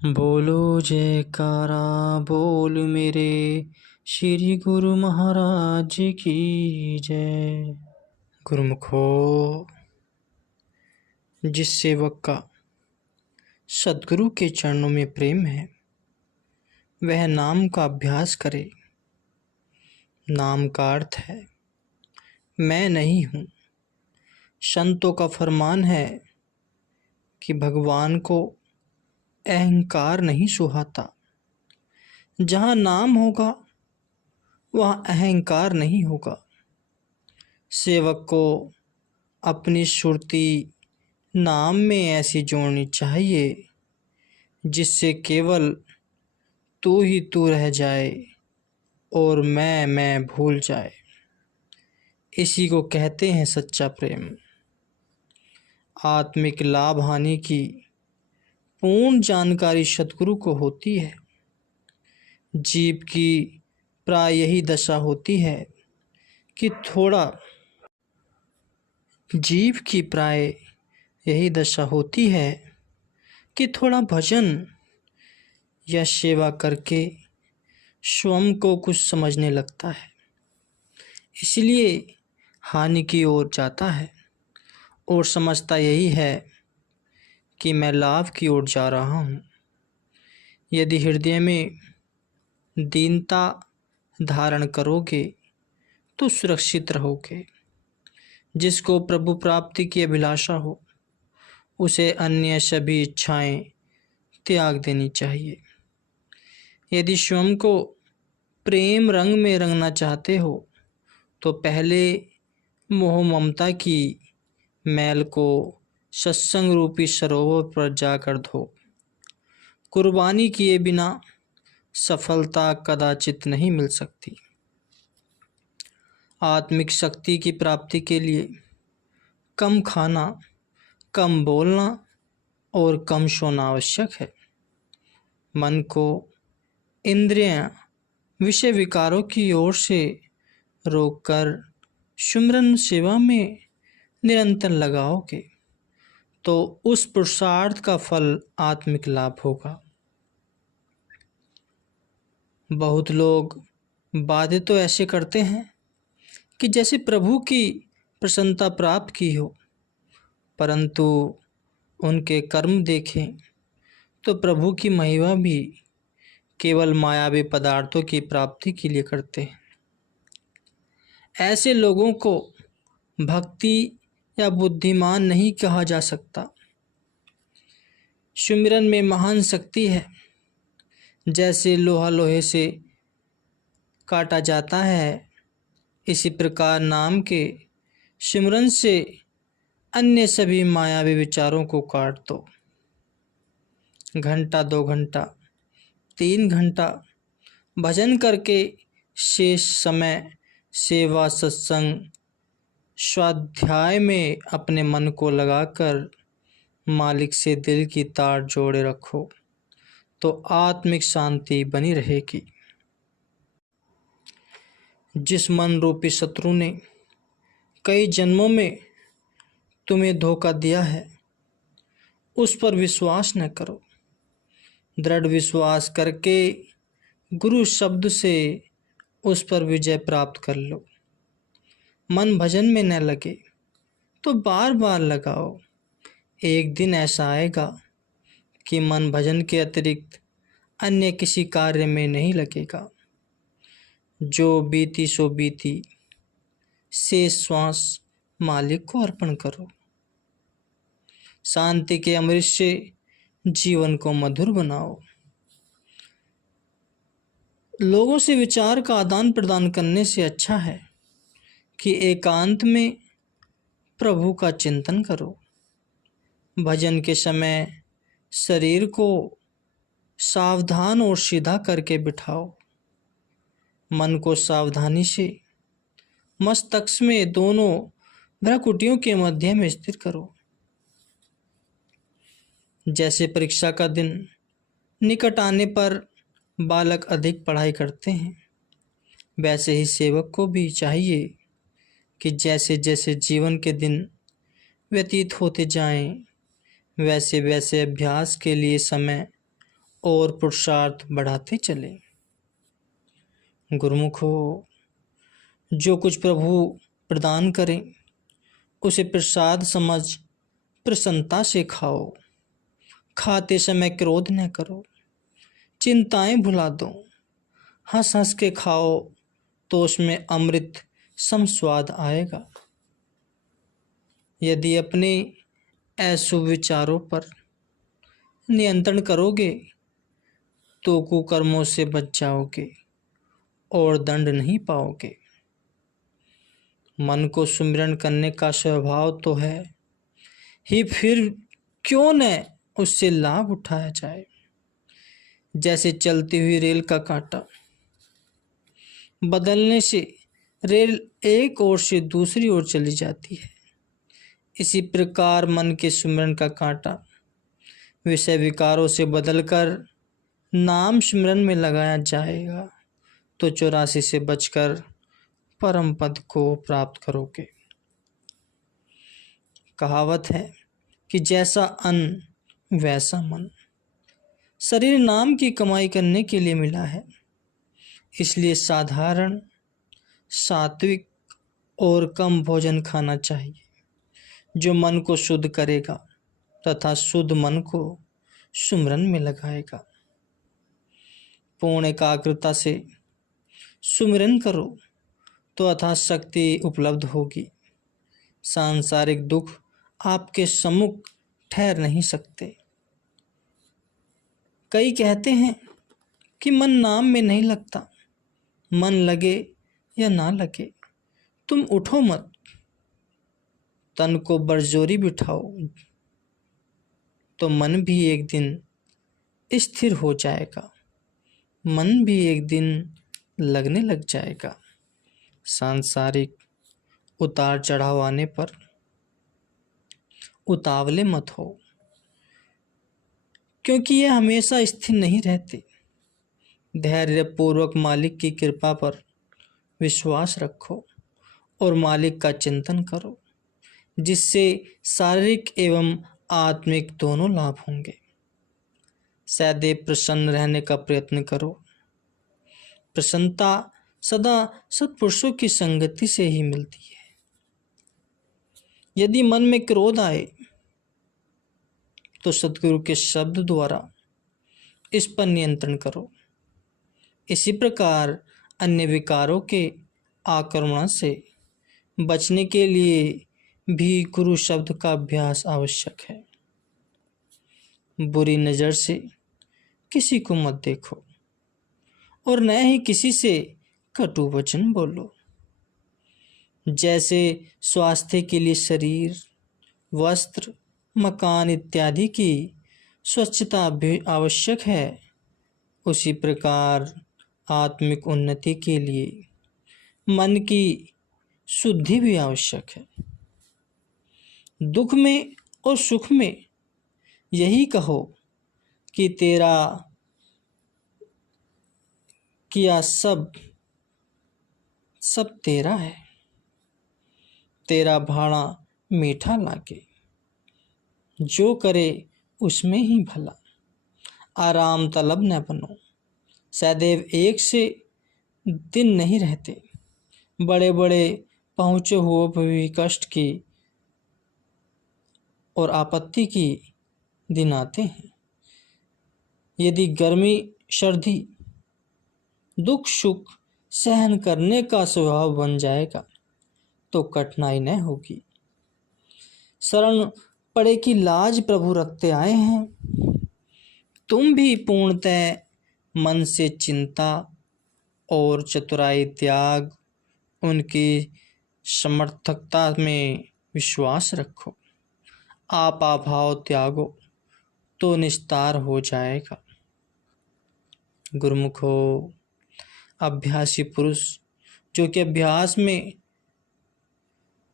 बोलो जयकारा बोल मेरे श्री गुरु महाराज की जय। गुरुमुखो, जिस सेवक का सद्गुरु के चरणों में प्रेम है वह नाम का अभ्यास करे। नाम का अर्थ है मैं नहीं हूँ। संतों का फरमान है कि भगवान को अहंकार नहीं सुहाता। जहाँ नाम होगा वहाँ अहंकार नहीं होगा। सेवक को अपनी सुरती नाम में ऐसी जोड़नी चाहिए जिससे केवल तू ही तू रह जाए और मैं भूल जाए। इसी को कहते हैं सच्चा प्रेम। आत्मिक लाभ हानि की पूर्ण जानकारी सद्गुरु को होती है। जीव की प्राय यही दशा होती है कि थोड़ा भजन या सेवा करके स्वयं को कुछ समझने लगता है, इसलिए हानि की ओर जाता है और समझता यही है कि मैं लाभ की ओर जा रहा हूँ। यदि हृदय में दीनता धारण करोगे तो सुरक्षित रहोगे। जिसको प्रभु प्राप्ति की अभिलाषा हो उसे अन्य सभी इच्छाएं त्याग देनी चाहिए। यदि स्वयं को प्रेम रंग में रंगना चाहते हो तो पहले मोह ममता की मैल को सत्संग रूपी सरोवर पर जाकर धो। कुर्बानी किए बिना सफलता कदाचित नहीं मिल सकती। आत्मिक शक्ति की प्राप्ति के लिए कम खाना, कम बोलना और कम सोना आवश्यक है। मन को इंद्रियां विषय विकारों की ओर से रोककर सुमिरन सेवा में निरंतर लगाओगे तो उस पुरुषार्थ का फल आत्मिक लाभ होगा। बहुत लोग वादे तो ऐसे करते हैं कि जैसे प्रभु की प्रसन्नता प्राप्त की हो, परंतु उनके कर्म देखें तो प्रभु की महिमा भी केवल मायावी पदार्थों की प्राप्ति के लिए करते हैं। ऐसे लोगों को भक्ति या बुद्धिमान नहीं कहा जा सकता। सुमिरन में महान शक्ति है। जैसे लोहा लोहे से काटा जाता है, इसी प्रकार नाम के सिमरन से अन्य सभी मायावी विचारों को काट दो। घंटा, 2 घंटा, 3 घंटा भजन करके शेष समय सेवा, सत्संग, स्वाध्याय में अपने मन को लगाकर मालिक से दिल की तार जोड़े रखो तो आत्मिक शांति बनी रहेगी। जिस मन रूपी शत्रु ने कई जन्मों में तुम्हें धोखा दिया है उस पर विश्वास न करो। दृढ़ विश्वास करके गुरु शब्द से उस पर विजय प्राप्त कर लो। मन भजन में न लगे तो बार बार लगाओ। एक दिन ऐसा आएगा कि मन भजन के अतिरिक्त अन्य किसी कार्य में नहीं लगेगा। जो बीती सो बीती, शेष श्वास मालिक को अर्पण करो। शांति के अमृत से जीवन को मधुर बनाओ। लोगों से विचार का आदान प्रदान करने से अच्छा है कि एकांत में प्रभु का चिंतन करो। भजन के समय शरीर को सावधान और सीधा करके बिठाओ। मन को सावधानी से मस्तिष्क में दोनों भ्राकुटियों के मध्य में स्थिर करो। जैसे परीक्षा का दिन निकट आने पर बालक अधिक पढ़ाई करते हैं, वैसे ही सेवक को भी चाहिए कि जैसे जैसे जीवन के दिन व्यतीत होते जाएं, वैसे वैसे अभ्यास के लिए समय और पुरुषार्थ बढ़ाते चले। गुरुमुखो, जो कुछ प्रभु प्रदान करें उसे प्रसाद समझ प्रसन्नता से खाओ। खाते समय क्रोध न करो, चिंताएं भुला दो, हंस हंस के खाओ तो उसमें अमृत सम स्वाद आएगा। यदि अपने अशुभ विचारों पर नियंत्रण करोगे तो कुकर्मों से बच जाओगे और दंड नहीं पाओगे। मन को सुमिरन करने का स्वभाव तो है ही, फिर क्यों न उससे लाभ उठाया जाए। जैसे चलती हुई रेल का कांटा बदलने से रेल एक ओर से दूसरी ओर चली जाती है, इसी प्रकार मन के सुमिरन का कांटा विषय विकारों से बदलकर नाम स्मरण में लगाया जाएगा तो 84 से बचकर परम पद को प्राप्त करोगे। कहावत है कि जैसा अन्न वैसा मन। शरीर नाम की कमाई करने के लिए मिला है, इसलिए साधारण, सात्विक और कम भोजन खाना चाहिए, जो मन को शुद्ध करेगा तथा शुद्ध मन को सुमरन में लगाएगा। पूर्ण एकाग्रता से सुमिरन करो तो अथाह शक्ति उपलब्ध होगी। सांसारिक दुख आपके सम्मुख ठहर नहीं सकते। कई कहते हैं कि मन नाम में नहीं लगता। मन लगे या ना लगे, तुम उठो मत, तन को बरजोरी बिठाओ तो मन भी एक दिन स्थिर हो जाएगा, मन भी एक दिन लगने लग जाएगा। सांसारिक उतार चढ़ाव आने पर उतावले मत हो, क्योंकि यह हमेशा स्थिर नहीं रहते। धैर्य पूर्वक मालिक की कृपा पर विश्वास रखो और मालिक का चिंतन करो, जिससे शारीरिक एवं आत्मिक दोनों लाभ होंगे। सदैव प्रसन्न रहने का प्रयत्न करो। प्रसन्नता सदा सत्पुरुषों की संगति से ही मिलती है। यदि मन में क्रोध आए तो सद्गुरु के शब्द द्वारा इस पर नियंत्रण करो। इसी प्रकार अन्य विकारों के आक्रमण से बचने के लिए भी गुरु शब्द का अभ्यास आवश्यक है। बुरी नज़र से किसी को मत देखो और न ही किसी से कटु वचन बोलो। जैसे स्वास्थ्य के लिए शरीर, वस्त्र, मकान इत्यादि की स्वच्छता भी आवश्यक है, उसी प्रकार आत्मिक उन्नति के लिए मन की शुद्धि भी आवश्यक है। दुख में और सुख में यही कहो कि तेरा किया सब तेरा है, तेरा भाड़ा मीठा लागे, जो करे उसमें ही भला। आराम तलब न बनो, सदैव एक से दिन नहीं रहते। बड़े बड़े पहुँचे हुए भी कष्ट की और आपत्ति की दिन आते हैं। यदि गर्मी सर्दी दुख सुख सहन करने का स्वभाव बन जाएगा तो कठिनाई न होगी। शरण पड़े की लाज प्रभु रखते आए हैं। तुम भी पूर्णतः मन से चिंता और चतुराई त्याग, उनकी समर्थकता में विश्वास रखो। आपा भाव त्यागो तो निस्तार हो जाएगा। गुरुमुखो, अभ्यासी पुरुष जो कि अभ्यास में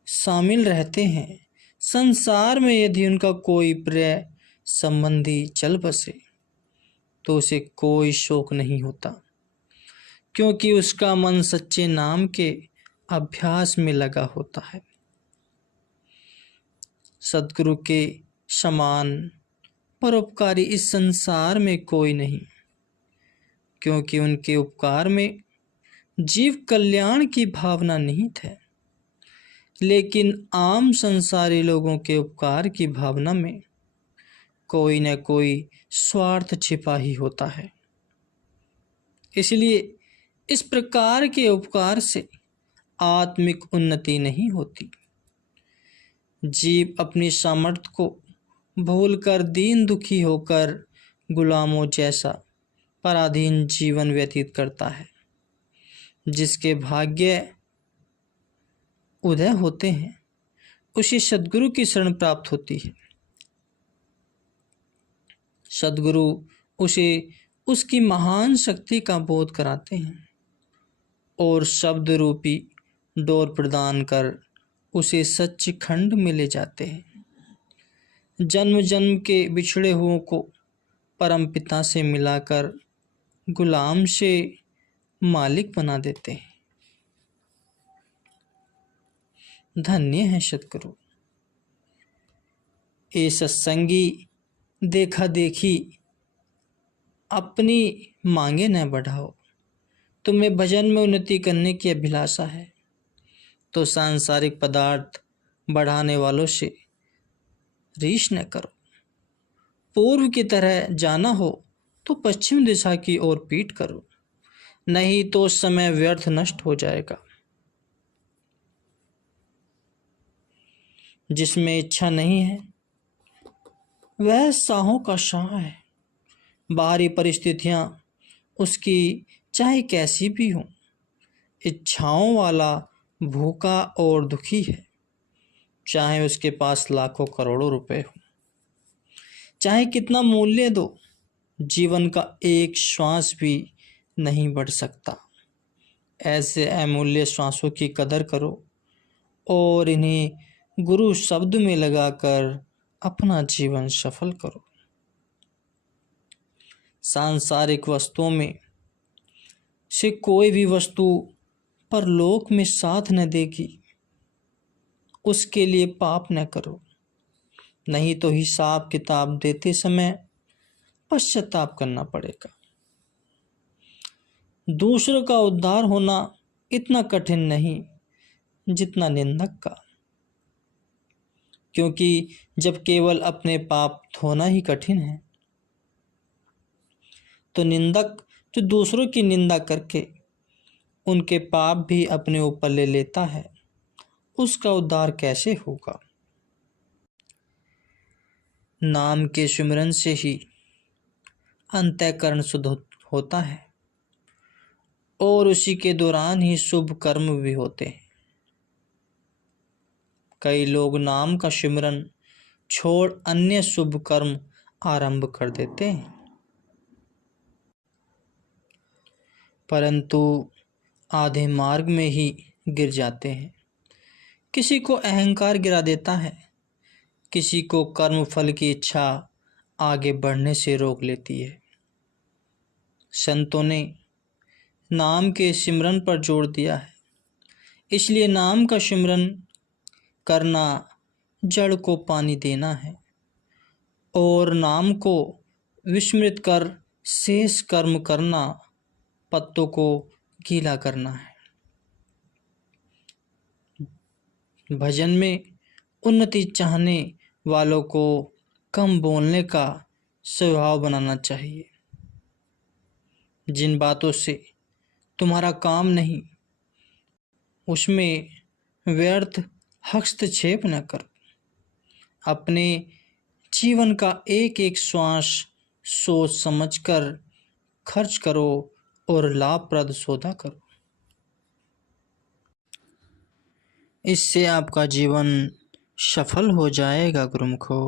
शामिल रहते हैं, संसार में यदि उनका कोई प्रिय संबंधी चल बसे तो उसे कोई शोक नहीं होता, क्योंकि उसका मन सच्चे नाम के अभ्यास में लगा होता है। सद्गुरु के समान परोपकारी इस संसार में कोई नहीं, क्योंकि उनके उपकार में जीव कल्याण की भावना निहित है। लेकिन आम संसारी लोगों के उपकार की भावना में कोई न कोई स्वार्थ छिपा ही होता है। इसलिए इस प्रकार के उपकार से आत्मिक उन्नति नहीं होती। जीव अपनी सामर्थ्य को भूलकर दीन दुखी होकर गुलामों जैसा पराधीन जीवन व्यतीत करता है। जिसके भाग्य उदय होते हैं उसे सद्गुरु की शरण प्राप्त होती है। सद्गुरु उसे उसकी महान शक्ति का बोध कराते हैं और शब्द रूपी डोर प्रदान कर उसे सच्चिखंड में ले जाते हैं। जन्म जन्म के बिछड़े हुओं को परमपिता से मिलाकर गुलाम से मालिक बना देते हैं। धन्य है सद्गुरु। ये सत्संगी देखा देखी अपनी मांगे न बढ़ाओ। तुम्हें भजन में उन्नति करने की अभिलाषा है तो सांसारिक पदार्थ बढ़ाने वालों से रीस न करो। पूर्व की तरह जाना हो तो पश्चिम दिशा की ओर पीठ करो, नहीं तो समय व्यर्थ नष्ट हो जाएगा। जिसमें इच्छा नहीं है वह शाहों का शाह है। बाहरी परिस्थितियां उसकी चाहे कैसी भी हों, इच्छाओं वाला भूखा और दुखी है। चाहे उसके पास लाखों करोड़ों रुपए हो, चाहे कितना मूल्य दो, जीवन का एक श्वास भी नहीं बढ़ सकता। ऐसे अमूल्य श्वासों की कदर करो और इन्हें गुरु शब्द में लगाकर अपना जीवन सफल करो। सांसारिक वस्तुओं में से कोई भी वस्तु परलोक में साथ न देगी, उसके लिए पाप न करो, नहीं तो हिसाब किताब देते समय पश्चाताप करना पड़ेगा। दूसरों का उद्धार होना इतना कठिन नहीं जितना निंदक का, क्योंकि जब केवल अपने पाप धोना ही कठिन है तो निंदक जो दूसरों की निंदा करके उनके पाप भी अपने ऊपर ले लेता है, उसका उद्धार कैसे होगा। नाम के सिमरन से ही अंतःकरण शुद्ध होता है और उसी के दौरान ही शुभ कर्म भी होते हैं। कई लोग नाम का सिमरन छोड़ अन्य शुभ कर्म आरंभ कर देते हैं, परंतु आधे मार्ग में ही गिर जाते हैं। किसी को अहंकार गिरा देता है, किसी को कर्म फल की इच्छा आगे बढ़ने से रोक लेती है। संतों ने नाम के सिमरन पर जोर दिया है, इसलिए नाम का सिमरन करना जड़ को पानी देना है और नाम को विस्मृत कर शेष कर्म करना पत्तों को गीला करना है। भजन में उन्नति चाहने वालों को कम बोलने का स्वभाव बनाना चाहिए। जिन बातों से तुम्हारा काम नहीं उसमें व्यर्थ हस्तक्षेप न करो। अपने जीवन का एक एक श्वास सोच समझकर खर्च करो और लाभप्रद सौदा करो। इससे आपका जीवन सफल हो जाएगा गुरुमुखो।